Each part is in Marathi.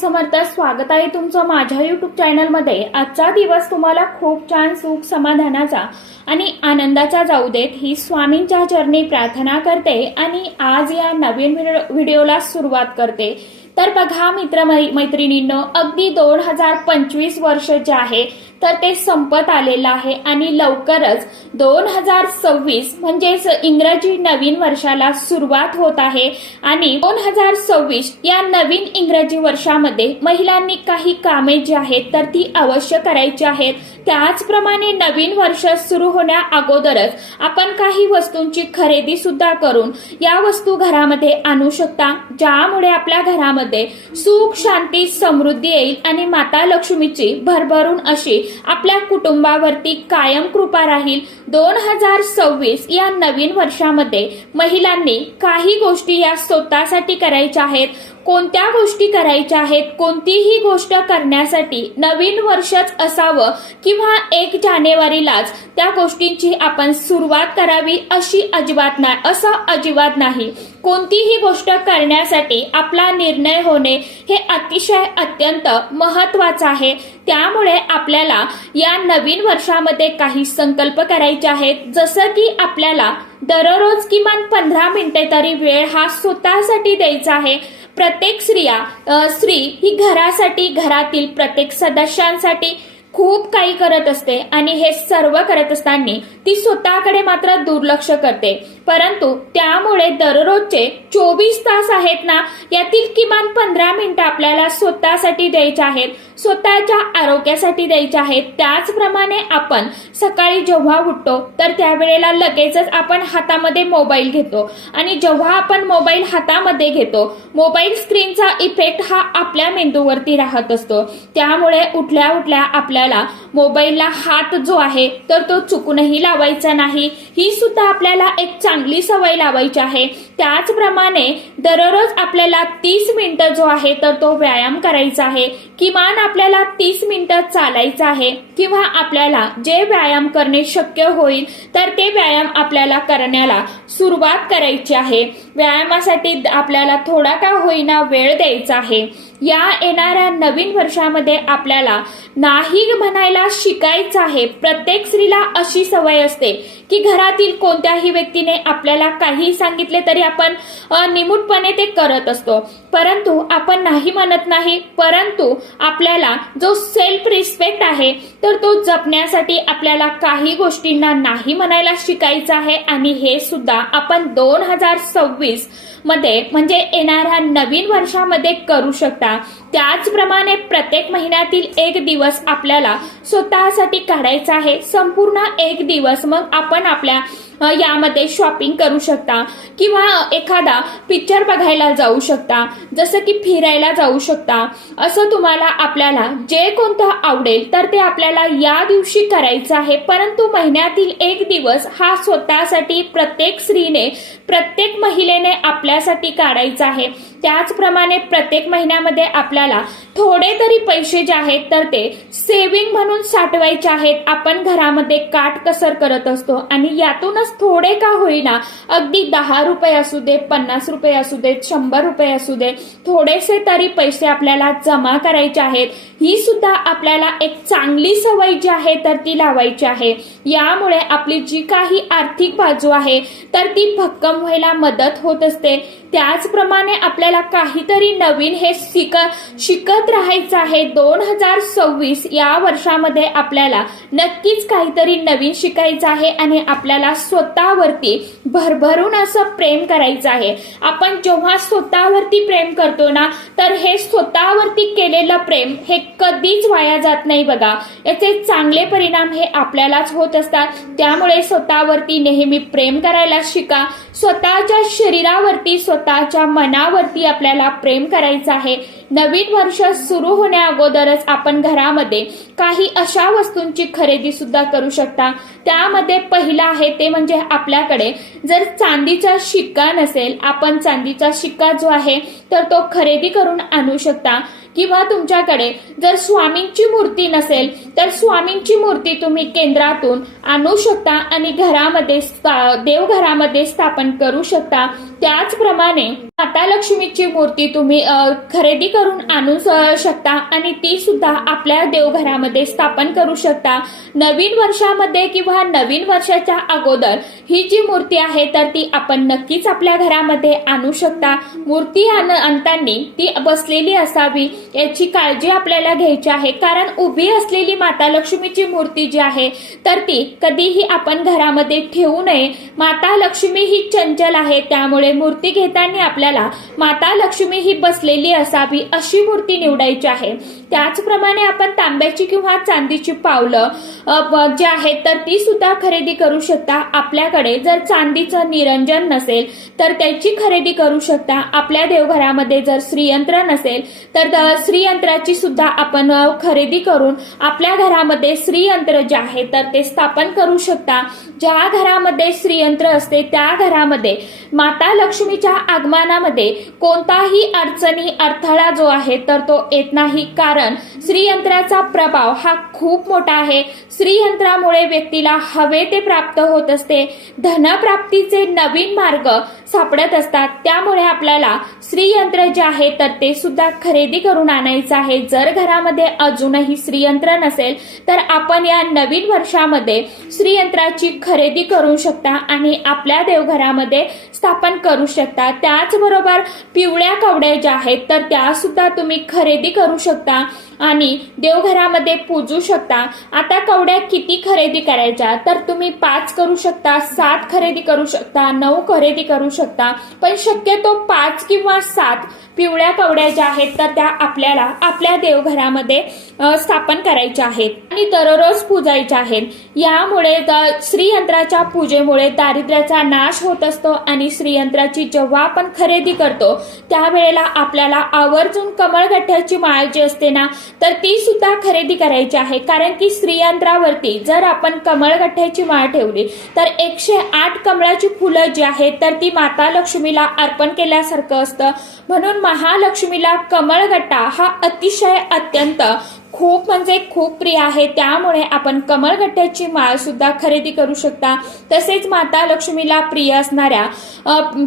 समर्थ स्वागत आहे तुमचं माझ्या युट्यूब चॅनलमध्ये आजचा दिवस तुम्हाला खूप छान सुख समाधानाचा आणि आनंदाचा जाऊ देत ही स्वामींच्या चरणी प्रार्थना करते आणि आज या नवीन व्हिडिओ- व्हिडिओला सुरुवात करते. तर बघा मित्र मै- मैत्रिणींनो अगदी दोन हजार पंचवीस वर्ष जे आहे तर ते संपत आलेलं आहे आणि लवकरच दोन हजार सव्वीस म्हणजेच इंग्रजी नवीन वर्षाला सुरुवात होत आहे. आणि दोन हजार सव्वीस या नवीन इंग्रजी वर्षामध्ये महिलांनी काही कामे जी आहेत तर ती अवश्य करायची आहेत. त्याचप्रमाणे नवीन वर्ष सुरू होण्या अगोदरच आपण काही वस्तूंची खरेदी सुद्धा करून या वस्तू घरामध्ये आणू शकता ज्यामुळे आपल्या घरामध्ये सुख शांती समृद्धी येईल आणि माता लक्ष्मीची भरभरून अशी आपल्या कुटुंबावरती कायम कृपा राहील. दोन हजार सव्वीस या नवीन वर्षामध्ये महिलांनी काही गोष्टी या स्वतःसाठी करायच्या आहेत. कोणत्या गोष्टी करायच्या आहेत कोणतीही गोष्ट करण्यासाठी नवीन वर्षच असावं किंवा एक जानेवारीलाच त्या गोष्टींची आपण सुरुवात करावी अशी अजिबात नाही असं अजिबात नाही. कोणतीही गोष्ट करण्यासाठी आपला निर्णय होणे हे अतिशय अत्यंत महत्वाचं आहे. त्यामुळे आपल्याला या नवीन वर्षामध्ये काही संकल्प करायचे आहेत. जसं की आपल्याला दररोज किमान पंधरा मिनिटे तरी वेळ हा स्वतःसाठी द्यायचा आहे. प्रत्येक स्त्रिया स्त्री ही घरासाठी घरातील प्रत्येक सदस्यांसाठी खूप काही करत असते आणि हे सर्व करत असताना ती स्वतःकडे मात्र दुर्लक्ष करते. परंतु त्यामुळे दररोजचे चोवीस तास आहेत ना यातील किमान पंधरा मिनिटं आपल्याला स्वतःसाठी द्यायचे आहेत स्वतःच्या आरोग्यासाठी द्यायचे आहेत. त्याचप्रमाणे आपण सकाळी जेव्हा उठतो तर त्यावेळेला लगेचच आपण हातामध्ये मोबाईल घेतो. आणि जेव्हा आपण मोबाईल हातामध्ये घेतो मोबाईल स्क्रीनचा इफेक्ट हा आपल्या मेंदूवरती राहत असतो. त्यामुळे उठल्या उठल्या आपल्याला मोबाईलला हात जो आहे तर तो चुकूनही लावायचा नाही. ही सुद्धा आपल्याला एक चांगली सवय लावायची आहे. त्याचप्रमाणे दररोज आपल्याला तीस मिनिटं जो आहे तर तो व्यायाम करायचा आहे. किमान आपल्याला तीस मिनिटं चालायचं आहे. किंवा आपल्याला जे व्यायाम करणे शक्य होईल तर ते व्यायाम आपल्याला करण्याला सुरुवात करायची आहे. व्यायामासाठी आपल्याला थोडा का होईना वेळ द्यायचा आहे. या येणाऱ्या नवीन वर्षामध्ये आपल्याला नाही म्हणायला शिकायचं आहे. प्रत्येक स्त्रीला अशी सवय असते की घरातील कोणत्याही व्यक्तीने आपल्याला काही सांगितले तरी आपण निमूटपणे ते करत असतो. परंतु आपण नाही म्हणत नाही परंतु आपल्याला जो सेल्फ रिस्पेक्ट आहे तर तो जपण्यासाठी आपल्याला काही गोष्टींना नाही म्हणायला शिकायचं आहे. आणि हे सुद्धा आपण दोन हजार सव्वीस मध्ये म्हणजे येणाऱ्या नवीन वर्षामध्ये करू शकता. त्याचप्रमाणे प्रत्येक महिन्यातील एक दिवस आपल्याला स्वतःसाठी काढायचा आहे. संपूर्ण एक दिवस मग आपण आपल्या यामध्ये शॉपिंग करू शकता किंवा एखादा पिक्चर बघायला जाऊ शकता जसं की फिरायला जाऊ शकता. असं तुम्हाला आपल्याला जे कोणतं आवडेल तर ते आपल्याला या दिवशी करायचं आहे. परंतु महिन्यातील एक दिवस हा स्वतःसाठी प्रत्येक स्त्रीने प्रत्येक महिलेने आपल्यासाठी काढायचा आहे. त्याचप्रमाणे प्रत्येक महिन्यामध्ये आपल्याला थोडे तरी पैसे जे आहेत तर ते सेविंग म्हणून साठवायचे आहेत. आपण घरामध्ये काटकसर करत असतो आणि यातूनच थोडे का होईना अगदी दहा रुपये असू दे पन्नास रुपये असू देत शंभर रुपये असू दे थोडेसे तरी पैसे आपल्याला जमा करायचे आहेत. ही सुद्धा आपल्याला एक चांगली सवय जी आहे तर ती लावायची आहे. यामुळे आपली जी काही आर्थिक बाजू आहे तर ती भक्कम व्हायला मदत होत असते. त्याचप्रमाणे आपल्या आपल्याला काहीतरी नवीन हे शिक शिकत राहायचं आहे. दोन हजार सव्वीस या वर्षामध्ये आपल्याला नक्कीच काहीतरी नवीन शिकायचं आहे आणि आपल्याला स्वतःवरती भरभरून असं प्रेम करायचं आहे. आपण जेव्हा स्वतःवरती प्रेम करतो ना तर हे स्वतःवरती केलेलं प्रेम हे कधीच वाया जात नाही बघा. याचे चांगले परिणाम हे आपल्यालाच होत असतात. त्यामुळे स्वतःवरती नेहमी प्रेम करायला शिका. स्वतःच्या शरीरावरती स्वतःच्या मनावरती आपल्याला प्रेम करायचं आहे? नवीन वर्ष सुरू होण्या अगोदरच आपण घरामध्ये काही अशा वस्तूंची खरेदी सुद्धा करू शकता. त्यामध्ये पहिलं आहे ते म्हणजे आपल्याकडे जर चांदीचा शिक्का नसेल आपण चांदीचा शिक्का जो आहे तर तो खरेदी करून आणू शकता. किंवा तुमच्याकडे जर स्वामींची मूर्ती नसेल तर स्वामींची मूर्ती तुम्ही केंद्रातून आणू शकता आणि घरामध्ये देवघरामध्ये स्थापन करू शकता. त्याचप्रमाणे माता लक्ष्मीची मूर्ती तुम्ही खरेदी करून आणू शकता आणि ती सुद्धा आपल्या देवघरामध्ये स्थापन करू शकता. नवीन वर्षामध्ये किंवा नवीन वर्षाच्या अगोदर ही जी मूर्ती आहे तर ती आपण नक्कीच आपल्या घरामध्ये आणू शकता. मूर्ती आण आणताना ती बसलेली असावी याची काळजी आपल्याला घ्यायची आहे. कारण उभी असलेली माता लक्ष्मीची मूर्ती जी आहे तर ती कधीही आपण घरामध्ये ठेवू नये. माता लक्ष्मी ही चंचल आहे त्यामुळे मूर्ती घेताना आपल्याला माता लक्ष्मी ही बसलेली असावी अशी मूर्ती निवडायची आहे. त्याचप्रमाणे आपण तांब्याची किंवा चांदीची पावलं जे जी आहेत तर ती सुद्धा खरेदी करू शकता. आपल्याकडे जर चांदीचं निरंजन नसेल तर त्याची खरेदी करू शकता. आपल्या देवघरामध्ये जर श्रीयंत्र नसेल तर श्रीयंत्राची सुद्धा आपण खरेदी करून आपल्या घरामध्ये श्रीयंत्र जे आहे तर ते स्थापन करू शकता. ज्या घरामध्ये श्रीयंत्र असते त्या घरामध्ये माता लक्ष्मीच्या आगमनामध्ये कोणताही अडचणी अडथळा जो आहे तर तो येत नाही. कारण श्रीयंत्राचा प्रभाव हा खूप मोठा आहे. श्रीयंत्रामुळे व्यक्तीला हवे ते प्राप्त होत असते. धनप्राप्तीचे नवीन मार्ग सापडत असतात. त्यामुळे आपल्याला श्रीयंत्र जे आहे तर ते सुद्धा खरेदी करून आणायचं आहे. जर घरामध्ये अजूनही श्रीयंत्र नसेल तर आपण या नवीन वर्षामध्ये श्रीयंत्राची खरेदी करू शकता आणि आपल्या देवघरामध्ये स्थापन करू शकता. त्याचबरोबर पिवळ्या कवड्या ज्या आहेत तर त्या सुद्धा तुम्ही खरेदी करू शकता आणि देवघरामध्ये पूजू शकता. आता कवड्या किती खरेदी करायच्या? तर तुम्ही पाच करू शकता सात खरेदी करू शकता नऊ खरेदी करू शकता. पण शक्यतो पाच किंवा सात पिवळ्या कवड्या ज्या आहेत तर त्या आपल्याला आपल्या देवघरामध्ये स्थापन करायच्या आहेत आणि दररोज पूजायच्या आहेत. यामुळे श्रीयंत्राच्या पूजेमुळे दारिद्र्याचा नाश होत असतो आणि श्रीयंत्राची जेव्हा आपण खरेदी करतो त्यावेळेला आपल्याला आवर्जून कमळगठ्याची माळ जी असते ना तर ती सुद्धा खरेदी करायची आहे. कारण की श्रीयंत्रावरती जर आपण कमळगठ्याची माळ ठेवली तर एकशे आठ कमळाची फुलं जी आहेत तर ती माता लक्ष्मीला अर्पण केल्यासारखं असतं. म्हणून महालक्ष्मीला कमळगट्टा हा अतिशय अत्यंत खूप म्हणजे खूप प्रिय आहे. त्यामुळे आपण कमळगट्ट्याची माळ सुद्धा खरेदी करू शकता. तसेच माता लक्ष्मीला प्रिय असणाऱ्या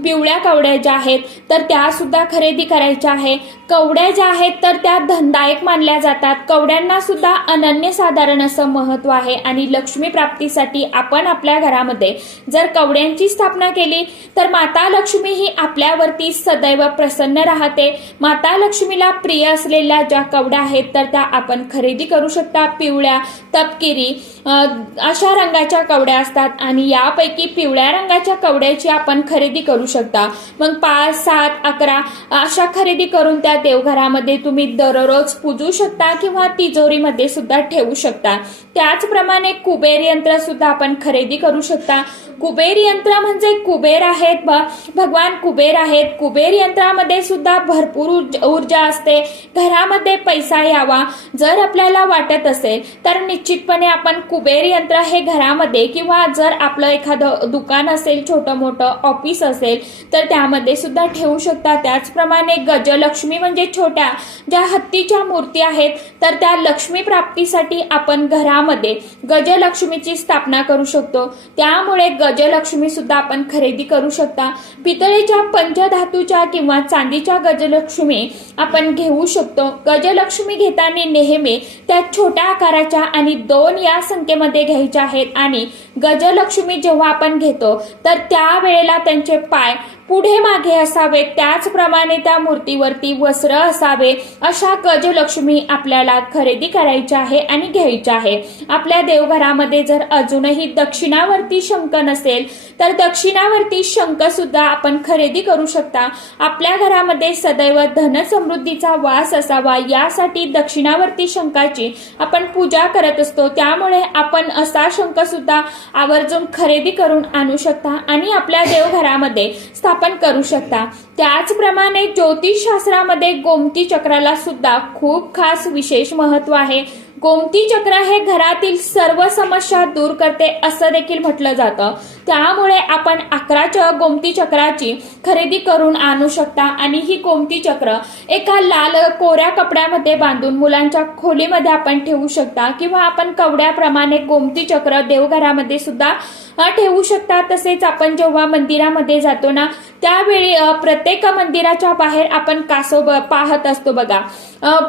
पिवळ्या कवड्या ज्या आहेत तर त्या सुद्धा खरेदी करायच्या आहे. कवड्या ज्या आहेत तर त्या धनदायक मानल्या जातात. कवड्यांना सुद्धा अनन्यसाधारण असं महत्त्व आहे. आणि लक्ष्मी प्राप्तीसाठी आपण आपल्या घरामध्ये जर कवड्यांची स्थापना केली तर माता लक्ष्मी ही आपल्यावरती सदैव प्रसन्न राहते. माता लक्ष्मीला प्रिय असलेल्या ज्या कवड्या आहेत तर त्या आपण आपण खरेदी करू शकता पिवळ्या तपकिरी. अशा रंगाच्या कवड्या असतात आणि यापैकी पिवळ्या रंगाच्या कवड्याची आपण खरेदी करू शकता. मग पाच सात अकरा अशा खरेदी करून त्या देवघरामध्ये तुम्ही दररोज पूजू शकता किंवा तिजोरीमध्ये सुद्धा ठेवू शकता. त्याचप्रमाणे कुबेर यंत्र सुद्धा आपण खरेदी करू शकता. कुबेर यंत्र म्हणजे कुबेर आहेत भ- भगवान कुबेर आहेत. कुबेर यंत्रामध्ये सुद्धा भरपूर ऊर्जा असते. घरामध्ये पैसा यावा जर आपल्याला वाटत असेल तर निश्चितपणे आपण कुबेर यंत्र हे घरामध्ये किंवा जर आपलं एखादं दुकान असेल छोटं मोठं ऑफिस असेल तर त्यामध्ये सुद्धा ठेवू शकता. त्याचप्रमाणे गजलक्ष्मी म्हणजे छोट्या ज्या हत्तीच्या मूर्ती आहेत तर त्या लक्ष्मी प्राप्तीसाठी आपण घरामध्ये गजलक्ष्मीची स्थापना करू शकतो. त्यामुळे गजलक्ष्मी सुद्धा आपण खरेदी करू शकता. पितळेच्या पंचधातूच्या किंवा चांदीच्या गजलक्ष्मी आपण घेऊ शकतो. गजलक्ष्मी घेताना नेहमी त्या छोट्या आकाराच्या आणि दोन या संख्येमध्ये घ्यायच्या आहेत. आणि गजलक्ष्मी जेव्हा आपण घेतो तर त्यावेळेला त्यांचे पाय पुढे मागे असावे त्याचप्रमाणे त्या मूर्तीवरती वस्त्र असावे अशा गजलक्ष्मी आपल्याला खरेदी करायच्या आहे आणि घ्यायच्या आहे. आपल्या देवघरामध्ये जर अजूनही दक्षिणावरती शंख नसेल तर दक्षिणावरती शंख सुद्धा आपण खरेदी करू शकता. आपल्या घरामध्ये सदैव धनसमृद्धीचा वास असावा यासाठी दक्षिणावरती शंखाची आपण पूजा करत असतो. त्यामुळे आपण असा शंख सुद्धा आवर्जून खरेदी करून आणू शकता आणि आपल्या देवघरामध्ये स्थापन करू शकता. त्याचप्रमाणे ज्योतिषशास्त्रामध्ये गोमती चक्राला सुद्धा खूप खास विशेष महत्त्व आहे. गोमती चक्र हे घरातील सर्व समस्या दूर करते असं देखील म्हटलं जातं. त्यामुळे आपण अकरा च गोमती चक्राची खरेदी करून आणू शकता. आणि ही गोमती चक्र एका लाल कोऱ्या कपड्यामध्ये बांधून मुलांच्या खोलीमध्ये आपण ठेवू शकता किंवा आपण कवड्याप्रमाणे गोमती चक्र देवघरामध्ये सुद्धा ठेवू शकता. तसेच आपण जेव्हा मंदिरामध्ये जातो ना त्यावेळी प्रत्येक मंदिराच्या बाहेर आपण कासव ब- पाहत असतो बघा.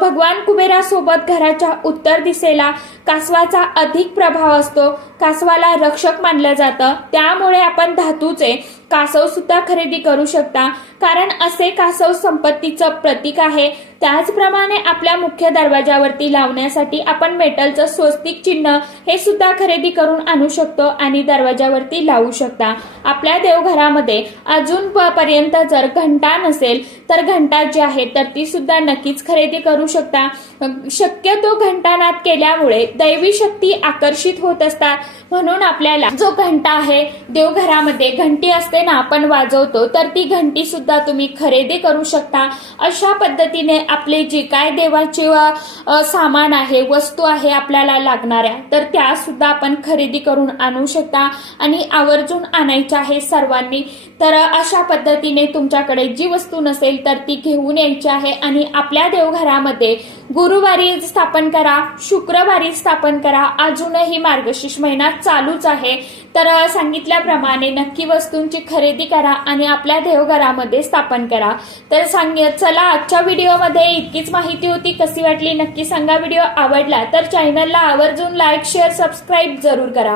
भगवान कुबेरासोबत घराच्या उत्तर दिशेला कासवाचा अधिक प्रभाव असतो. कासवाला रक्षक मानलं जातं. त्या त्यामुळे आपण धातूचे कासव सुद्धा खरेदी करू शकता. कारण असे कासव संपत्तीचं प्रतीक आहे. त्याचप्रमाणे आपल्या मुख्य दरवाजावरती लावण्यासाठी आपण मेटलचं स्वस्तिक चिन्ह हे सुद्धा खरेदी करून आणू शकतो आणि दरवाजावरती लावू शकता. आपल्या देवघरामध्ये अजून पर्यंत जर घंटा नसेल तर घंटा जी आहे तर ती सुद्धा नक्कीच खरेदी करू शकता. शक्यतो घंटानाद केल्यामुळे दैवी शक्ती आकर्षित होत असतात. म्हणून आपल्याला जो घंटा आहे देवघरामध्ये घंटी असते ना आपण वाजवतो तर ती घंटी सुद्धा तुम्ही खरेदी करू शकता. अशा पद्धतीने आपले जे काय देवाचे सामान आहे वस्तू आहे आपल्याला लागणाऱ्या तर त्या सुद्धा आपण खरेदी करून आणू शकता. आणि आवर्जून आणायच्या आहे सर्वांनी. तर अशा पद्धतीने तुमच्याकडे जी वस्तू नसेल तर ती घेऊन यायची आहे आणि आपल्या देवघरामध्ये गुरुवारी स्थापन करा शुक्रवारी स्थापन करा अजूनही मार्गशीर्ष महिना चालूच आहे. तर सांगितल्याप्रमाणे नक्की वस्तूंची खरेदी करा आणि आपल्या देवघरामध्ये स्थापन करा. तर सांग चला आजच्या व्हिडिओमध्ये इतकीच माहिती होती. कशी वाटली नक्की सांगा. व्हिडिओ आवडला तर चॅनलला आवर्जून लाईक शेअर सबस्क्राईब जरूर करा.